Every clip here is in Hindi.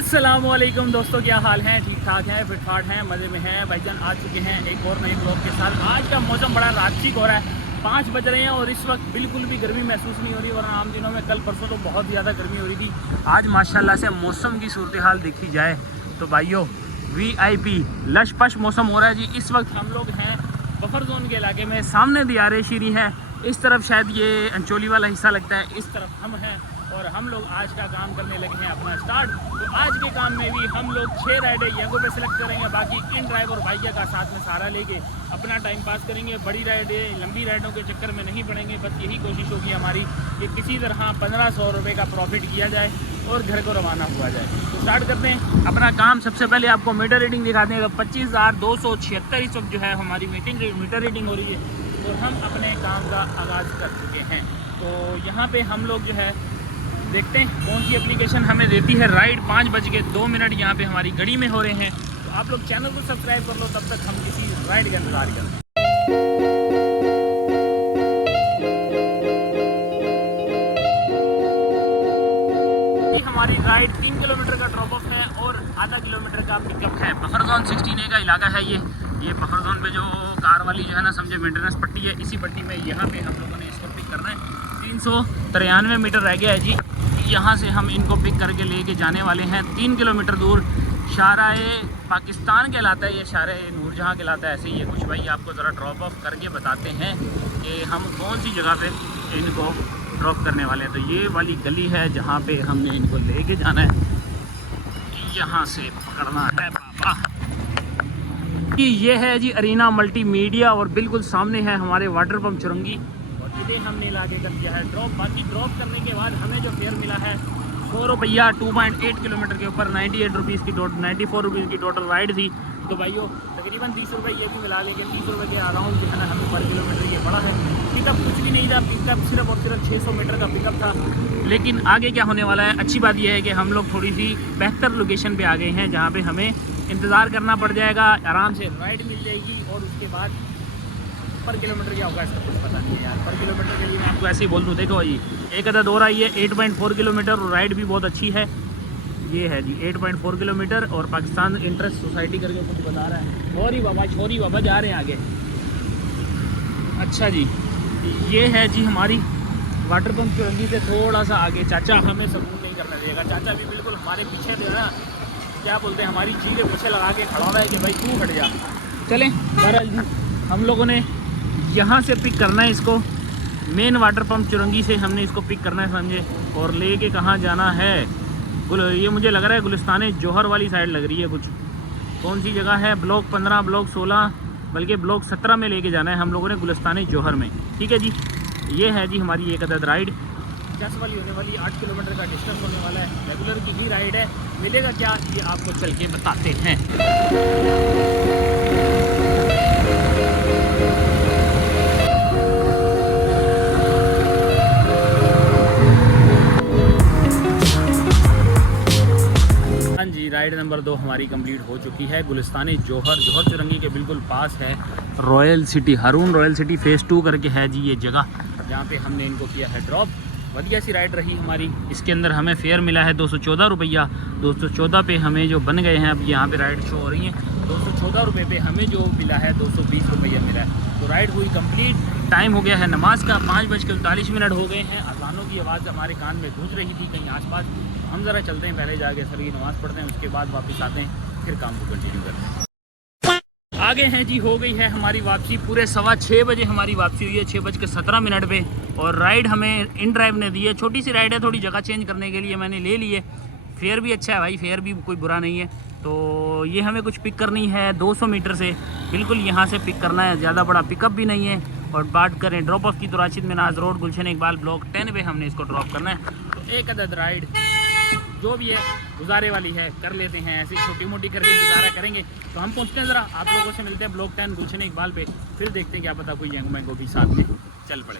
अस्सलामुअलैकुम दोस्तों, क्या हाल है? ठीक ठाक है, फिट फाट हैं, मज़े में हैं। भाईजान आ चुके हैं एक और नए ब्लॉग के साथ। आज का मौसम बड़ा रातचिक हो रहा है, 5 बज रहे हैं और इस वक्त बिल्कुल भी गर्मी महसूस नहीं हो रही। वरना आम दिनों में कल परसों तो बहुत ज़्यादा गर्मी हो रही थी। आज माशाल्लाह से मौसम की सूरत हाल देखी जाए तो भाइयों VIP लश पश मौसम हो रहा है जी। इस वक्त हम लोग हैं बफर जोन के इलाके में। सामने दियारे शीरी है, इस तरफ शायद ये अंचोली वाला हिस्सा लगता है, इस तरफ हम हैं और हम लोग आज का काम करने लगे हैं अपना स्टार्ट। तो आज के काम में भी हम लोग 6 राइडें यंगों पे सिलेक्ट करेंगे, बाकी इन ड्राइवर भाइया का साथ में सहारा लेके अपना टाइम पास करेंगे। बड़ी राइडें लंबी राइडों के चक्कर में नहीं पड़ेंगे। बस यही कोशिश होगी हमारी कि किसी तरह 1500 रुपये का प्रॉफिट किया जाए और घर को रवाना हुआ जाए। तो स्टार्ट करते हैं अपना काम। सबसे पहले आपको मीटर रीडिंग दिखाते हैं। तो 25,276 इस वक्त जो है हमारी मीटर रीडिंग हो रही है और हम अपने काम का आगाज़ कर चुके हैं। तो यहाँ पे हम लोग जो है देखते हैं कौन सी एप्लीकेशन हमें देती है राइड। 5:02 यहाँ पे हमारी घड़ी में हो रहे हैं। तो आप लोग चैनल को सब्सक्राइब कर लो, तब तक हम किसी राइड का इंतज़ार करते हैं। हमारी राइड 3 किलोमीटर का ड्रॉप ऑफ है और आधा किलोमीटर का पिकअप है। बफर जोन 16A का इलाका है ये बफर जोन पे जो कार वाली जो है ना, समझे मेंटेनेंस पट्टी है, इसी पट्टी में यहाँ पे हम लोगों ने इसको पिक करना है। 393 मीटर रह गया है जी। यहाँ से हम इनको पिक करके लेके जाने वाले हैं 3 किलोमीटर दूर। शाराए पाकिस्तान कहलाता है ये, शाराए नूरजहाँ कहलाता है, ऐसे ही है कुछ। भाई आपको ज़रा ड्रॉप ऑफ करके बताते हैं कि हम कौन सी जगह पे इनको ड्रॉप करने वाले हैं। तो ये वाली गली है जहाँ पे हमने इनको लेके जाना है, यहाँ से पकड़ना है पापा। ये है जी अरीना मल्टीमीडिया और बिल्कुल सामने है हमारे वाटर पंप चुरंगी। और इसे हमने लाके कर दिया है ड्रॉप। बाकी ड्रॉप करने के बाद हमें जो फेयर मिला है 100 रुपया 2.8 किलोमीटर के ऊपर 98 रुपीज़ की 94 रुपीज़ की टोटल राइड थी। तो भाइयों तकरीबन 30 रुपये ये भी मिला लेके 30 रुपये के अराउंड जो है ना हमें पर किलोमीटर ये पड़ा है। पिकअप कुछ भी नहीं था, पिकअप सिर्फ और सिर्फ 600 मीटर का पिकअप था। लेकिन आगे क्या होने वाला है, अच्छी बात यह है कि हम लोग थोड़ी सी बेहतर लोकेशन पे आ गए हैं जहाँ पे हमें इंतज़ार करना पड़ जाएगा, आराम से राइड मिल जाएगी और उसके बाद पर किलोमीटर क्या होगा इसका कुछ पता नहीं है यार। पर किलोमीटर के लिए मैं आपको ऐसे ही बोल दूँ, देखो जी एक अदद हो रहा है ये 8.4 किलोमीटर और राइड भी बहुत अच्छी है। ये है जी 8.4 किलोमीटर और पाकिस्तान इंटरेस्ट सोसाइटी करके कुछ बता रहा है। छोरी बाबा जा रहे हैं आगे। अच्छा जी, ये है जी हमारी वाटर पंप चुरंगी से थोड़ा सा आगे। चाचा हमें सबूत नहीं करना देगा, चाचा भी बिल्कुल हमारे पीछे जो है ना, क्या बोलते हैं, हमारी जी के पीछे लगा के खड़ा हुआ है कि भाई तू हट जा। चलें बहरहाल जी, हम लोगों ने यहाँ से पिक करना है इसको, मेन वाटर पंप चुरंगी से हमने इसको पिक करना है समझे। और लेके कहाँ जाना है, ये मुझे लग रहा है गुलिस्तान जौहर वाली साइड लग रही है कुछ। कौन सी जगह है, ब्लॉक 15, ब्लॉक 16, बल्कि ब्लॉक 17 में लेके जाना है हम लोगों ने, गुलिस्तान जौहर में। ठीक है जी, ये है जी हमारी एक अदद राइड 50 वाली होने वाली, 8 किलोमीटर का डिस्टेंस होने वाला है। रेगुलर की ही राइड है। मिलेगा क्या ये आपको चल के बताते हैं। हाँ जी, राइड नंबर 2 हमारी कंप्लीट हो चुकी है। गुलिस्तान जौहर चुरंगी के बिल्कुल पास है रॉयल सिटी, हारून रॉयल सिटी फेज़ 2 करके है जी ये जगह, जहाँ पे हमने इनको किया है ड्रॉप। बढ़िया सी राइड रही हमारी। इसके अंदर हमें फेयर मिला है 214 रुपया। 214 पे हमें जो बन गए हैं, अब यहाँ पे राइड शो हो रही हैं, 214 रुपये पे हमें जो मिला है 220 रुपया मिला है। तो राइड हुई कंप्लीट। टाइम हो गया है नमाज का, 5:39 हो गए हैं। अज़ानों की आवाज़ हमारे कान में गूंज रही थी कहीं आसपास। हम ज़रा चलते हैं, पहले जाके असर की नमाज़ पढ़ते हैं, उसके बाद वापस आते हैं, फिर काम को कंटिन्यू करते हैं। आगे हैं जी, हो गई है हमारी वापसी। पूरे 6:15 बजे हमारी वापसी हुई है, 6:17 पे। और राइड हमें इन ड्राइव ने दी है। छोटी सी राइड है, थोड़ी जगह चेंज करने के लिए मैंने ले ली है। फेयर भी अच्छा है भाई, फेयर भी कोई बुरा नहीं है। तो ये हमें कुछ पिक करनी है 200 मीटर से, बिल्कुल यहाँ से पिक करना है। ज़्यादा बड़ा पिकअप भी नहीं है। और बात करें ड्रॉप ऑफ की तो राशिद मिनाज रोड गुलशन इकबाल ब्लॉक 10 पे हमने इसको ड्रॉप करना है। तो एक अदद राइड जो भी है गुजारे वाली है, कर लेते हैं, ऐसी छोटी मोटी करके गुजारा करेंगे। तो हम पहुँचते हैं, ज़रा आप लोगों से मिलते हैं ब्लॉक 10 गुलशन इकबाल पे, फिर देखते हैं क्या पता कोई यंग मैंगो भी साथ में चल पड़े।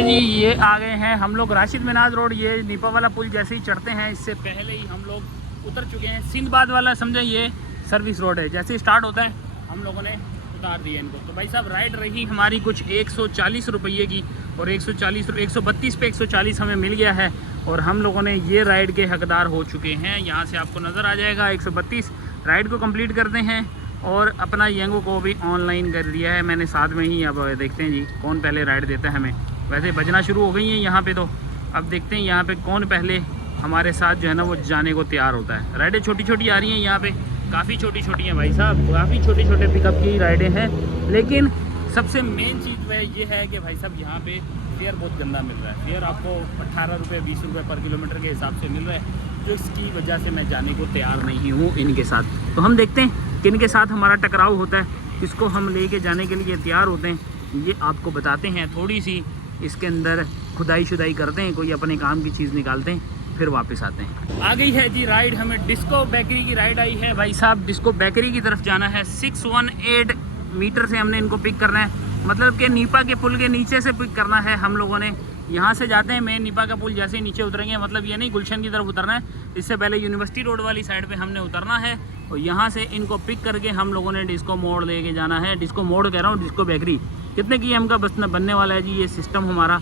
जी ये आ गए हैं हम लोग राशिद मिनाज रोड। ये नीपा वाला पुल जैसे ही चढ़ते हैं, इससे पहले ही हम लोग उतर चुके हैं। सिंधबाद वाला समझे ये सर्विस रोड है, जैसे ही स्टार्ट होता है हम लोगों ने उतार दिया इनको। तो भाई साहब राइड रही हमारी कुछ 140 रुपये की, और 132 पे 140 हमें मिल गया है, और हम लोगों ने ये राइड के हकदार हो चुके हैं। यहाँ से आपको नज़र आ जाएगा 132। राइड को कंप्लीट करते हैं और अपना येंगो को भी ऑनलाइन कर दिया है मैंने साथ में ही। अब देखते हैं जी कौन पहले राइड देता है हमें। वैसे बजना शुरू हो गई हैं यहाँ पे, तो अब देखते हैं यहाँ पे कौन पहले हमारे साथ जो है ना वो जाने को तैयार होता है। राइडें छोटी छोटी आ रही हैं यहाँ पे, काफ़ी छोटी छोटी हैं भाई साहब, काफ़ी छोटे छोटे पिकअप की राइडें हैं। लेकिन सबसे मेन चीज़ वह ये है कि भाई साहब यहाँ पे फेयर बहुत गंदा मिल रहा है। फेयर आपको 18 रुपये 20 रुपये पर किलोमीटर के हिसाब से मिल रहा है, जो इसकी वजह से मैं जाने को तैयार नहीं हूँ इनके साथ। तो हम देखते हैं किन के साथ हमारा टकराव होता है, किसको हम लेके जाने के लिए तैयार होते हैं, ये आपको बताते हैं। थोड़ी सी इसके अंदर खुदाई शुदाई करते हैं, कोई अपने काम की चीज़ निकालते हैं, फिर वापस आते हैं। आ गई है जी राइड, हमें डिस्को बेकरी की राइड आई है भाई साहब। डिस्को बेकरी की तरफ जाना है। 618 मीटर से हमने इनको पिक करना है, मतलब कि नीपा के पुल के नीचे से पिक करना है हम लोगों ने। यहाँ से जाते हैं मेन नीपा का पुल, जैसे ही नीचे उतरेंगे, मतलब ये नहीं गुलशन की तरफ उतरना है, इससे पहले यूनिवर्सिटी रोड वाली साइड पे हमने उतरना है, और यहाँ से इनको पिक करके हम लोगों ने डिस्को मोड़ लेके जाना है। डिस्को मोड़ कह रहा हूँ, डिस्को बेकरी। कितने km का बसना बनने वाला है जी ये सिस्टम हमारा?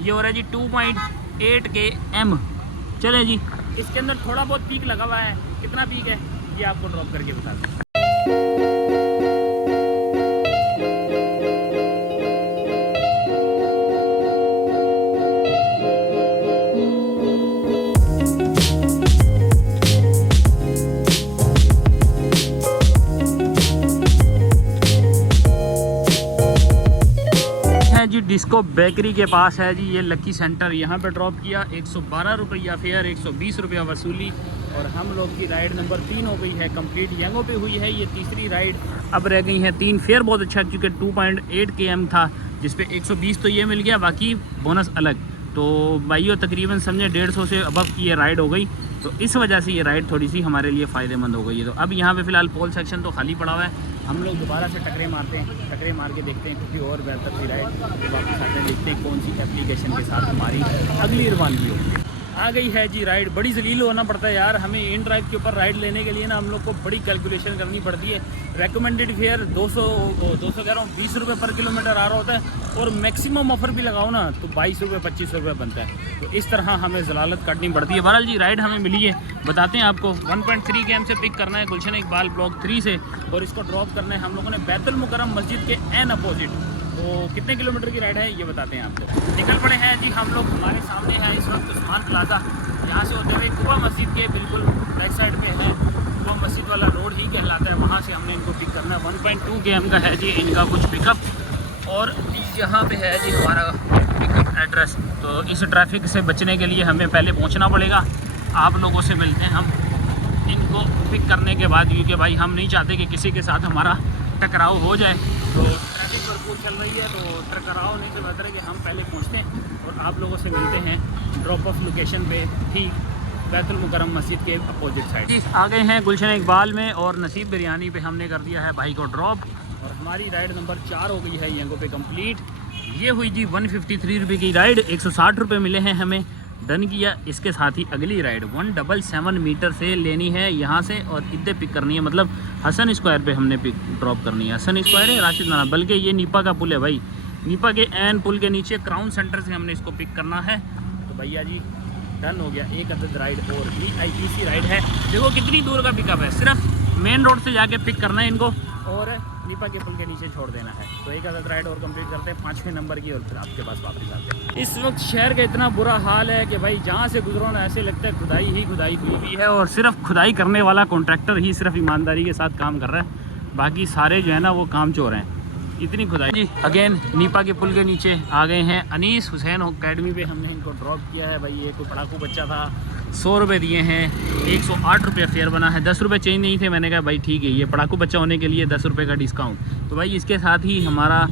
ये हो रहा है जी 2.8 km। चलें जी, इसके अंदर थोड़ा बहुत पीक लगा हुआ है। कितना पीक है ये आपको ड्रॉप करके बता दूँ। जी डिस्को बेकरी के पास है जी ये लकी सेंटर। यहाँ पे ड्रॉप किया, 112 रुपया फेयर, 120 रुपया वसूली, और हम लोग की राइड नंबर 3 हो गई है कंप्लीट। येंगो पे हुई है ये तीसरी राइड, अब रह गई हैं 3। फेयर बहुत अच्छा, क्योंकि 2.8 km था, जिसपे 120 तो ये मिल गया, बाकी बोनस अलग। तो भाइयों तकरीबन समझे 150 से अबव की ये राइड हो गई, तो इस वजह से ये राइड थोड़ी सी हमारे लिए फ़ायदेमंद हो गई है। तो अब यहाँ पे फ़िलहाल पोल सेक्शन तो खाली पड़ा हुआ है, हम लोग दोबारा से टकरे मारते हैं, टकरे मार के देखते हैं क्योंकि और बेहतर सी राइड वापस आते हैं, देखते हैं कौन सी एप्लीकेशन के साथ हमारी अगली रवानगी होगी। आ गई है जी राइड। बड़ी जलील होना पड़ता है यार हमें इन ड्राइव के ऊपर राइड लेने के लिए ना, हम लोग को बड़ी कैलकुलेशन करनी पड़ती है। रेकमेंडेड फेयर 200 कह रहा हूँ 20 रुपये पर किलोमीटर आ रहा होता है, और मैक्सिमम ऑफर भी लगाओ ना तो 22 रुपये 25 रुपये बनता है। तो इस तरह हमें जलालत काटनी पड़ती है। बहरहाल जी राइड हमें मिली है, बताते हैं आपको। 1.3 km से पिक करना है गुलशन इकबाल ब्लॉक 3 से, और इसको ड्रॉप करना है हम लोगों ने बैतुल मुकर्रम मस्जिद के एन अपोजिट। तो कितने किलोमीटर की राइड है ये बताते हैं आपको। निकल पड़े हैं जी हम लोग, हमारे सामने है इस वक्त उस्मान प्लाजा। यहाँ से होते हुए कुबा मस्जिद के बिल्कुल बैक साइड में है, कुबा मस्जिद वाला रोड ही कहलाता है, वहाँ से हमने इनको पिक करना है। 1.2 km का है जी इनका कुछ पिकअप, और यहाँ पे है जी हमारा पिकअप एड्रेस। तो इस ट्रैफिक से बचने के लिए हमें पहले पहुँचना पड़ेगा। आप लोगों से मिलते हैं हम इनको पिक करने के बाद, क्योंकि भाई हम नहीं चाहते कि किसी के साथ हमारा टकराव हो जाए। तो ट्रैफिक भरपूर चल रही है, तो टकराव होने से बेहतर है कि हम पहले पहुंचते हैं और आप लोगों से मिलते हैं ड्रॉप ऑफ लोकेशन पे, ठीक बैतुल मुकर्रम मस्जिद के अपोजिट साइड। आ गए हैं गुलशन इकबाल में, और नसीब बिरयानी पे हमने कर दिया है भाई को ड्रॉप, और हमारी राइड नंबर 4 हो गई है येंगो पे कंप्लीट। ये हुई जी 153 रुपये की राइड, 160 रुपये मिले हैं हमें, डन किया। इसके साथ ही अगली राइड 177 मीटर से लेनी है यहाँ से, और इतने पिक करनी है, मतलब हसन स्क्वायर पे हमने पिक ड्रॉप करनी है। हसन स्क्वायर है राशिद नाना, बल्कि ये नीपा का पुल है भाई, नीपा के एन पुल के नीचे क्राउन सेंटर से हमने इसको पिक करना है। तो भैया जी डन हो गया, एक अदद राइड और VIP राइड है। देखो कितनी दूर का पिकअप है, सिर्फ मेन रोड से जाके पिक करना है इनको, और नीपा के पुल के नीचे छोड़ देना है। तो एक अदद राइड और कंप्लीट करते हैं 5वें नंबर की, और फिर आपके पास वापस आते हैं। इस वक्त शहर का इतना बुरा हाल है कि भाई जहाँ से गुजरो ना ऐसे लगता है खुदाई ही खुदाई हुई हुई है, और सिर्फ खुदाई करने वाला कॉन्ट्रैक्टर ही सिर्फ ईमानदारी के साथ काम कर रहा है, बाकी सारे जो है ना वो काम चोर हैं, इतनी खुदाई जी। अगेन नीपा के पुल के नीचे आ गए हैं। अनीस हुसैन अकेडमी पे हमने इनको ड्रॉप किया है भाई। ये कोई पढ़ाकू बच्चा था, 100 रुपये दिए हैं, 108 रुपये फेयर बना है, 10 रुपये चेंज नहीं थे। मैंने कहा भाई ठीक है, ये पढ़ाकू बच्चा होने के लिए 10 रुपये का डिस्काउंट। तो भाई इसके साथ ही हमारा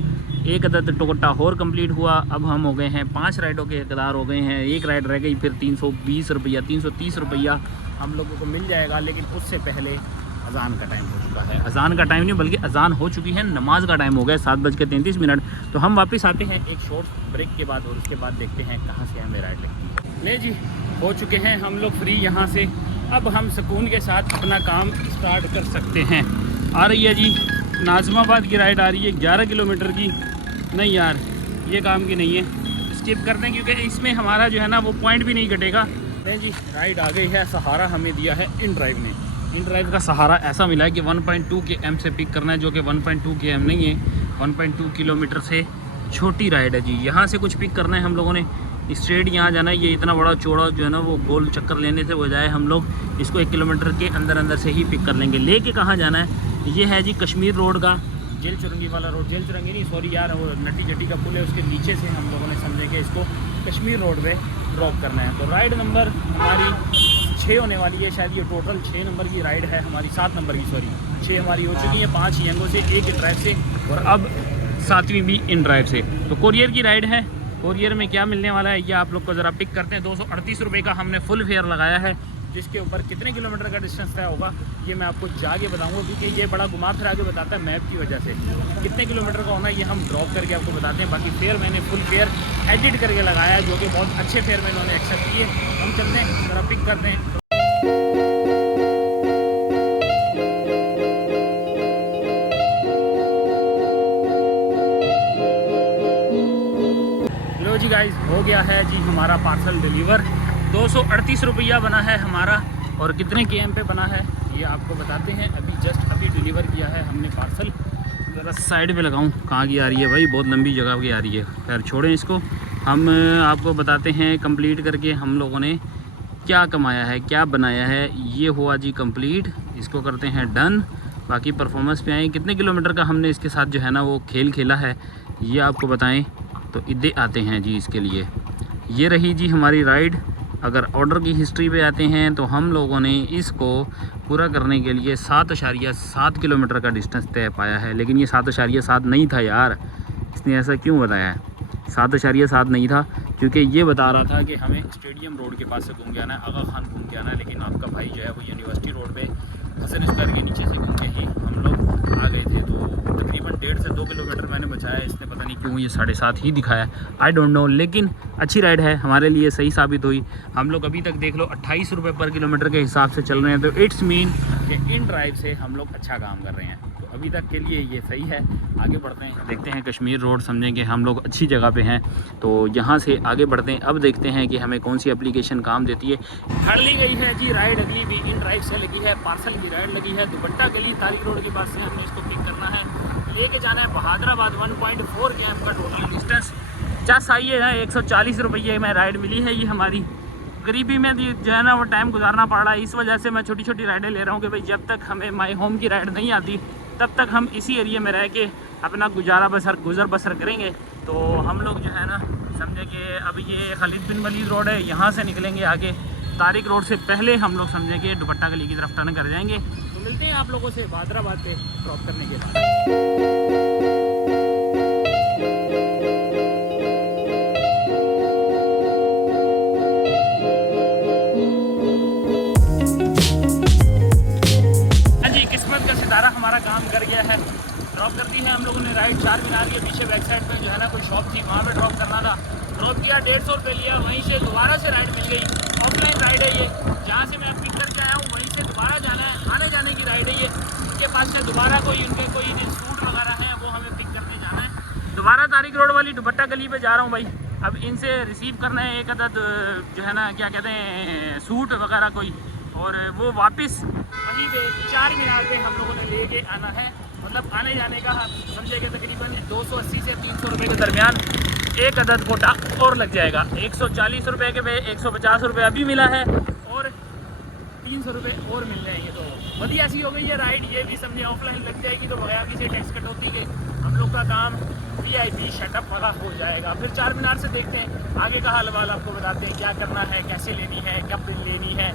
एक अदद टोटा और कंप्लीट हुआ। अब हम हो गए हैं 5 राइडों के हकदार हो गए हैं। एक राइड रह गई, फिर 320 रुपया 330 रुपया हम लोगों को मिल जाएगा, लेकिन उससे पहले अजान का टाइम हो चुका है। अजान का टाइम नहीं बल्कि अजान हो चुकी है, नमाज का टाइम हो गया 7:33। तो हम वापस आते हैं एक शॉर्ट ब्रेक के बाद, और उसके बाद देखते हैं कहाँ से हमें राइड लगती है। ले जी हो चुके हैं हम लोग फ्री यहाँ से, अब हम सुकून के साथ अपना काम स्टार्ट कर सकते हैं। आ रही है जी नाज़िमाबाद की राइड आ रही है 11 किलोमीटर की। नहीं यार, ये काम की नहीं है, स्किप करते हैं क्योंकि इसमें हमारा जो है ना वो पॉइंट भी नहीं कटेगा। नहीं जी, राइड आ गई है। सहारा हमें दिया है इन ड्राइव ने। इन ड्राइव का सहारा ऐसा मिला है कि 1.2 km से पिक करना है, जो कि 1.2 km नहीं है, 1.2 किलोमीटर से छोटी राइड है जी। यहाँ से कुछ पिक करना है हम लोगों ने, स्ट्रेट यहाँ जाना है। ये इतना बड़ा चौड़ा जो है ना वो गोल चक्कर लेने से बजाय हम लोग इसको 1 किलोमीटर के अंदर से ही पिक कर लेंगे। लेके कहाँ जाना है? ये है जी कश्मीर रोड का जेल चुरंगी वाला रोड। जेल चुरंगी नहीं, सॉरी यार, वो नटी जटी का पुल है, उसके नीचे से हम लोगों ने समझे कि इसको कश्मीर रोड पे ड्रॉप करना है। तो राइड नंबर हमारी 6 होने वाली है शायद। ये टोटल 6 नंबर की राइड है हमारी, 7 नंबर की, सॉरी 6 हमारी हो चुकी है, 5 यंगों से, 1 ड्राइव से, और अब 7वीं भी इन ड्राइव से। तो कोरियर की राइड है। कोरियर में क्या मिलने वाला है ये आप लोग को ज़रा पिक करते हैं। 238 रुपये का हमने फुल फेयर लगाया है, जिसके ऊपर कितने किलोमीटर का डिस्टेंस तय होगा ये मैं आपको जाके बताऊंगा, क्योंकि ये बड़ा घुमा फिरा के बताता है मैप की वजह से। कितने किलोमीटर का होना ये हम ड्रॉप करके आपको बताते हैं। बाकी फेयर मैंने फुल फेयर एडिट करके लगाया है, जो कि बहुत अच्छे फेयर में इन्होंने एक्सेप्ट किए। हम चलते हैं, ज़रा पिक करते हैं। लो जी गाइस, हो गया है जी हमारा पार्सल डिलीवर। 238 रुपया बना है हमारा, और कितने KM पे बना है ये आपको बताते हैं। अभी डिलीवर किया है हमने पार्सल। ज़रा साइड पे लगाऊं, कहाँ की आ रही है भाई, बहुत लंबी जगह की आ रही है। खैर छोड़ें इसको, हम आपको बताते हैं कंप्लीट करके हम लोगों ने क्या कमाया है, क्या बनाया है। ये हुआ जी कंप्लीट, इसको करते हैं डन। बाकी परफॉर्मेंस पे आए, कितने किलोमीटर का हमने इसके साथ जो है ना वो खेल खेला है ये आपको बताएं। तो इधे आते हैं जी इसके लिए। ये रही जी हमारी राइड। अगर ऑर्डर की हिस्ट्री पे आते हैं तो हम लोगों ने इसको पूरा करने के लिए 7.7 किलोमीटर का डिस्टेंस तय पाया है। लेकिन ये 7.7 नहीं था यार, इसने ऐसा क्यों बताया है? 7.7 नहीं था, क्योंकि ये बता रहा था कि हमें स्टेडियम रोड के पास से घूम के आना है, आगा खान घूम के आना है। लेकिन आपका भाई जो है वो यूनिवर्सिटी रोड पे हसन स्क्वायर के नीचे से घूम के ही हम लोग आ गए थे। तो तकरीबन 1.5 से 2 किलोमीटर मैंने बचाया। इसने पता नहीं क्यों ये 7.5 ही दिखाया, आई डोंट नो। लेकिन अच्छी राइड है, हमारे लिए सही साबित हुई। हम लोग अभी तक देख लो 28 रुपये पर किलोमीटर के हिसाब से चल रहे हैं। तो इट्स मीन कि इन ड्राइव से हम लोग अच्छा काम कर रहे हैं। तो अभी तक के लिए ये सही है। आगे बढ़ते हैं, देखते हैं कश्मीर रोड, समझेंगे हम लोग अच्छी जगह पे हैं। तो यहाँ से आगे बढ़ते हैं। अब देखते हैं कि हमें कौन सी एप्लीकेशन काम देती है। खड़ ली गई है जी राइड, अभी भी इन ड्राइव से लगी है, पार्सल की राइड लगी है। दुपट्टा गली तारिक रोड के पास से हमें इसको पिक करना है, लेके जाना है बहादुराबाद। 1.4 km का टोटल डिस्टेंस। जस्ट आइए है, 140 रुपये में राइड मिली है। ये हमारी गरीबी में जो है ना वो टाइम गुजारना पड़ रहा है। इस वजह से मैं छोटी छोटी राइडें ले रहा हूँ कि भाई जब तक हमें माई होम की राइड नहीं आती तब तक हम इसी एरिया में रह के अपना गुजर बसर करेंगे। तो हम लोग जो है ना समझे कि अब ये खालिद बिन वलीद रोड है, यहाँ से निकलेंगे आगे। तारिक रोड से पहले हम लोग समझे कि दुपट्टा गली की तरफ टर्न कर जाएंगे। तो मिलते हैं आप लोगों से बहादुराबाद पे ड्रॉप करने के बाद। सितारा हमारा काम कर गया है, ड्रॉप कर दी है हम लोगों ने राइड। 4 मीनार के पीछे बैक साइड में जो है ना कोई शॉप थी, वहाँ पे ड्रॉप करना था। ड्रॉप किया, 150 रुपये लिया। वहीं से दोबारा से राइड मिल गई। ऑफलाइन राइड है ये, जहाँ से मैं पिक करके आया हूँ वहीं से दोबारा जाना है। आने जाने की राइड है ये। उनके पास से दोबारा उनके कोई सूट वगैरह हैं वो हमें पिक करके जाना है। दोबारा तारिक रोड वाली दुपट्टा गली पर जा रहा हूँ भाई। अब इनसे रिसीव करना है एक अदद जो है ना क्या कहते हैं सूट वगैरह कोई, और वो वापस वहीं पे 4 मीनार पे हम लोगों ने लेके आना है। मतलब आने जाने का समझे कि तकरीबन 280 से 300 रुपये के दरमियान एक अदद कोटा और लग जाएगा। 140 रुपये के पे 150 रुपये अभी मिला है, और 300 रुपये और मिल जाएंगे। तो बढ़िया ऐसी हो गई है राइड। ये भी समझे ऑफलाइन लग जाएगी तो बगैर किसी टैक्स कटौती के हम लोग का काम VIP शटअप वाला हो जाएगा। फिर 4 मीनार से देखते हैं आगे का हाल वाल, आपको बताते हैं क्या करना है, कैसे लेनी है, कब लेनी है।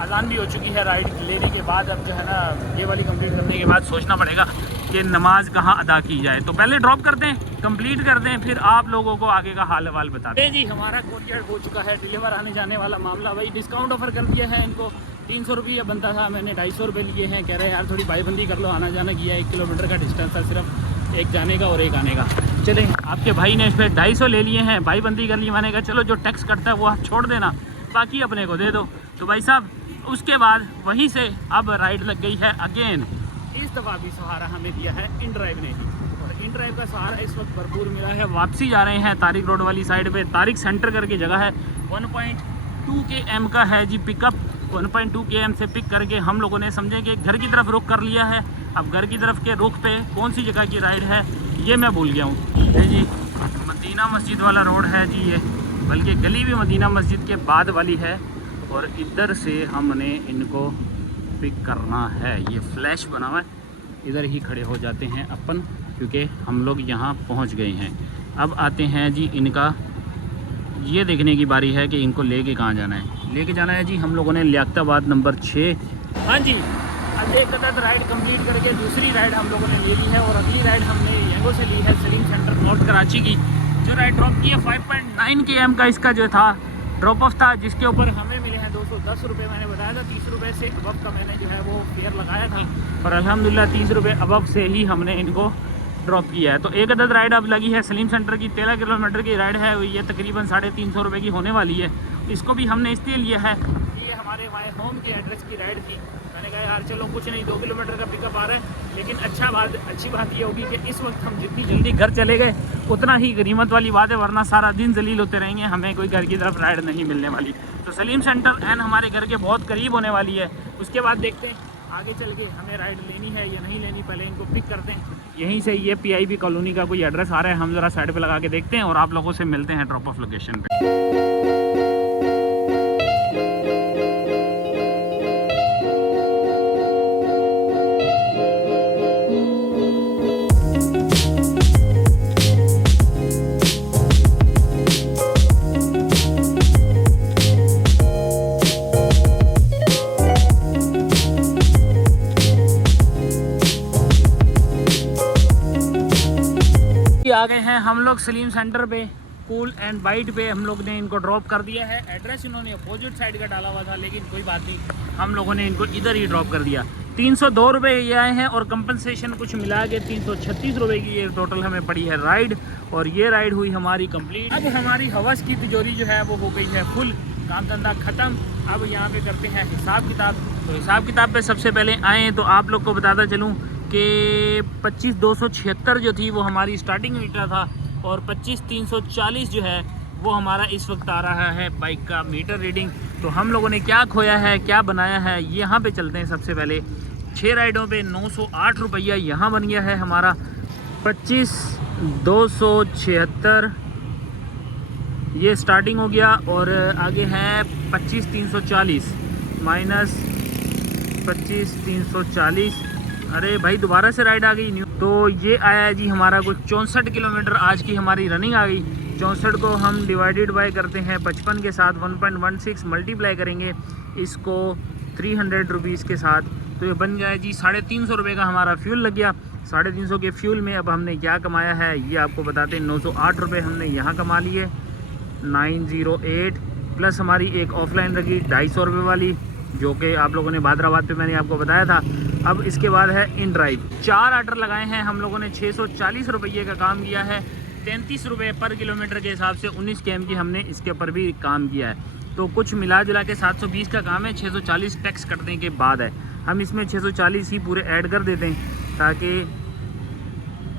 अजान भी हो चुकी है राइड लेने के बाद। अब जो है ना ये वाली कंप्लीट करने के बाद सोचना पड़ेगा कि नमाज कहाँ अदा की जाए। तो पहले ड्रॉप कर दें, कंप्लीट कर दें, फिर आप लोगों को आगे का हाल वाल बताते हैं। जी हमारा कोरियर हो चुका है, डिलीवर आने जाने वाला मामला। भाई डिस्काउंट ऑफर कर दिया है इनको। 300 रुपये बनता था, मैंने 250 रुपये लिए हैं। कह रहे हैं यार थोड़ी भाईबंदी कर लो, आना जाना किया। 1 किलोमीटर का डिस्टेंस था सिर्फ, एक जाने का और एक आने का। चलें, आपके भाई ने इस पर 250 ले लिए हैं, भाईबंदी कर ली। मैंने कहा चलो जो टैक्स कटता है वो आप छोड़ देना, बाकी अपने को दे दो। तो भाई साहब उसके बाद वहीं से अब राइड लग गई है अगेन इस दफ़ा भी सहारा हमें दिया है इन ड्राइव ने ही, और इन ड्राइव का सहारा इस वक्त भरपूर मिला है। वापसी जा रहे हैं तारिक रोड वाली साइड पे। तारिक सेंटर करके जगह है, 1.2 km का है जी पिकअप। 1.2 km से पिक करके हम लोगों ने समझे कि घर की तरफ रुख कर लिया है। अब घर की तरफ के रुख पे कौन सी जगह की राइड है ये मैं भूल गया हूँ। ये जी मदीना मस्जिद वाला रोड है जी ये, बल्कि गली भी मदीना मस्जिद के बाद वाली है, और इधर से हमने इनको पिक करना है। ये फ्लैश बना हुआ है, इधर ही खड़े हो जाते हैं अपन, क्योंकि हम लोग यहाँ पहुँच गए हैं। अब आते हैं जी इनका ये देखने की बारी है कि इनको लेके कहाँ जाना है। लेके जाना है जी हम लोगों ने लियाकताबाद नंबर 6। हाँ जी, अब एक अदद राइड कंप्लीट करके दूसरी राइड हम लोगों ने ले ली है, और अगली राइड हमने यंगो से ली है सलीम सेंटर नॉर्थ कराची की। जो राइड ड्रॉप की है 5.9 km का इसका जो था ड्रॉप ऑफ था, जिसके ऊपर हमें मिले हैं 210 रुपये। मैंने बताया था 30 रुपये से अबव का मैंने जो है वो फेयर लगाया था, और अल्हम्दुलिल्लाह 30 रुपये अबव से ही हमने इनको ड्रॉप किया है। तो एक अदद राइड अब लगी है सलीम सेंटर की, 13 किलोमीटर की राइड है, ये तकरीबन 350 रुपये की होने वाली है। इसको भी हमने इसलिए लिया है कि ये हमारे माय होम के एड्रेस की राइड थी। मैंने कहा यार चलो कुछ नहीं, 2 किलोमीटर का पिकअप आ रहा है, लेकिन अच्छी बात ये होगी कि इस वक्त हम जितनी जल्दी घर चले गए उतना ही गनीमत वाली बात है, वरना सारा दिन जलील होते रहेंगे, हमें कोई घर की तरफ राइड नहीं मिलने वाली। तो सलीम सेंटर एन हमारे घर के बहुत करीब होने वाली है। उसके बाद देखते हैं आगे चल के हमें राइड लेनी है या नहीं लेनी, पहले इनको पिक करते हैं। यहीं से ये PIB कॉलोनी का कोई एड्रेस आ रहा है, हम ज़रा साइड पे लगा के देखते हैं और आप लोगों से मिलते हैं ड्रॉप ऑफ लोकेशन पे। आ गए हैं हम लोग सलीम सेंटर पे, कूल एंड बाइट पे हम लोग ने इनको ड्रॉप कर दिया है। एड्रेस इन्होंने अपोजिट साइड का डाला हुआ था, लेकिन कोई बात नहीं, हम लोगों ने इनको इधर ही ड्रॉप कर दिया। 302 रुपये ये आए हैं, और कंपनसेशन कुछ मिला के 336 रुपये की ये टोटल हमें पड़ी है राइड, और ये राइड हुई हमारी कंप्लीट। अब हमारी हवस की तिजोरी जो है वो हो गई है फुल, काम धंधा ख़त्म। अब यहाँ पे करते हैं हिसाब किताब। तो हिसाब किताब पे सबसे पहले आए तो आप लोग को बताता चलूँ कि 25,276 जो थी वो हमारी स्टार्टिंग मीटर था, और 25,340 जो है वो हमारा इस वक्त आ रहा है बाइक का मीटर रीडिंग। तो हम लोगों ने क्या खोया है, क्या बनाया है, यहाँ पे चलते हैं। सबसे पहले 6 राइडों पे 908 रुपया यहाँ बन गया है हमारा। 25,276 ये स्टार्टिंग हो गया, और आगे है 25,340 माइनस 25,340। अरे भाई दोबारा से राइड आ गई न्यू। तो ये आया है जी हमारा कुछ 64 किलोमीटर आज की हमारी रनिंग आ गई। 64 को हम डिवाइडेड बाय करते हैं 55 के साथ, 1.16 मल्टीप्लाई करेंगे इसको 300 रुपीज़ के साथ, तो ये बन जाए जी 350 रुपये का हमारा फ्यूल लग गया। 350 के फ्यूल में अब हमने क्या कमाया है ये आपको बताते हैं। 908 रुपये हमने यहाँ कमा लिए, 908 प्लस हमारी एक ऑफलाइन रखी 250 रुपये वाली, जो कि आप लोगों ने भादराबाद पे मैंने आपको बताया था। अब इसके बाद है इन ड्राइव, 4 आर्डर लगाए हैं हम लोगों ने, 640 रुपये का काम किया है। 33 रुपये पर किलोमीटर के हिसाब से 19 km की हमने इसके ऊपर भी काम किया है। तो कुछ मिला जुला के 720 का काम है, 640 टैक्स कटने के बाद है। हम इसमें 640 ही पूरे ऐड कर देते हैं ताकि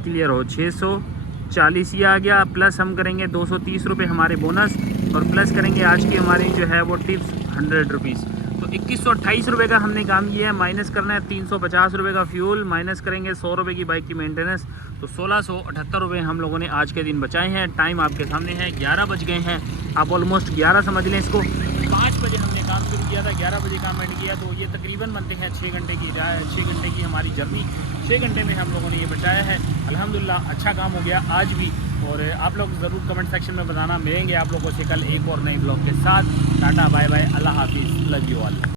क्लियर हो। 640 ये आ गया, प्लस हम करेंगे 230 रुपये हमारे बोनस, और प्लस करेंगे आज की हमारी जो है वो टिप्स 100 रुपीज़। तो 2128 रुपये का हमने काम किया है। माइनस करना है 350 रुपये का फ्यूल, माइनस करेंगे 100 रुपये की बाइक की मेंटेनेंस, तो 1678 रुपये हम लोगों ने आज के दिन बचाए हैं। टाइम आपके सामने है, 11 बज गए हैं, आप ऑलमोस्ट 11 समझ लें इसको। 5 बजे हमने काम शुरू किया था, 11 बजे काम एंड किया, तो ये तकरीबन बनते हैं 6 घंटे की 6 घंटे की हमारी जर्नी। 6 घंटे में हम लोगों ने ये बचाया है। अल्हम्दुलिल्लाह अच्छा काम हो गया आज भी, और आप लोग ज़रूर कमेंट सेक्शन में बताना। मिलेंगे आप लोगों से कल एक और नए ब्लॉग के साथ। टाटा बाय बाय, अल्लाह हाफिज़, लव यू ऑल।